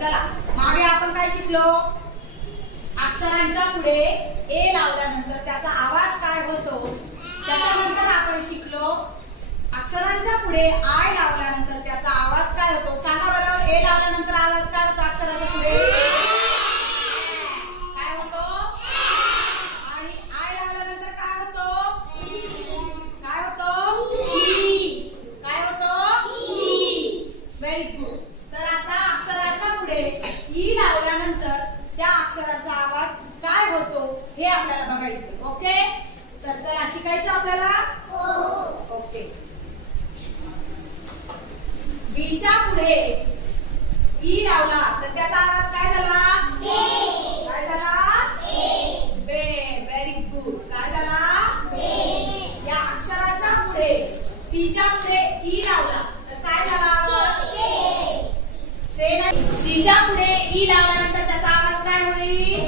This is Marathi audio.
चला मागे आपण काय शिकलो, अक्षरांच्या पुढे ए लावल्यानंतर त्याचा आवाज काय होतो। त्याच्यानंतर आपण शिकलो अक्षरांच्या पुढे आय लावल्यानंतर त्याचा आवाज काय होतो। सांगा बरं, ए लावल्यानंतर आवाज काय होतो अक्षराच्या पुढे, काय होतो, आणि आय लावल्यानंतर काय होतो, काय होतो, काय होतो, व्हेरी गुड। तर आता अक्षराच्या पुढे ई लावल्यानंतर त्या अक्षराचा आवाज काय होतो हे आपल्याला बघायचं। ओके, तर चला शिकायचं आपल्याला। ओके, बीच्या पुढे ई लावला तर त्याचा आवाज काय झाला, काय झाला, बे। व्हेरी गुड, काय झाला, या अक्षराच्या पुढे सीच्या पुढे ई लावला तर काय झाला आवाज, से नाही। सीच्या पुढे ई लावल्यानंतर त्याचा आवाज काय होईल,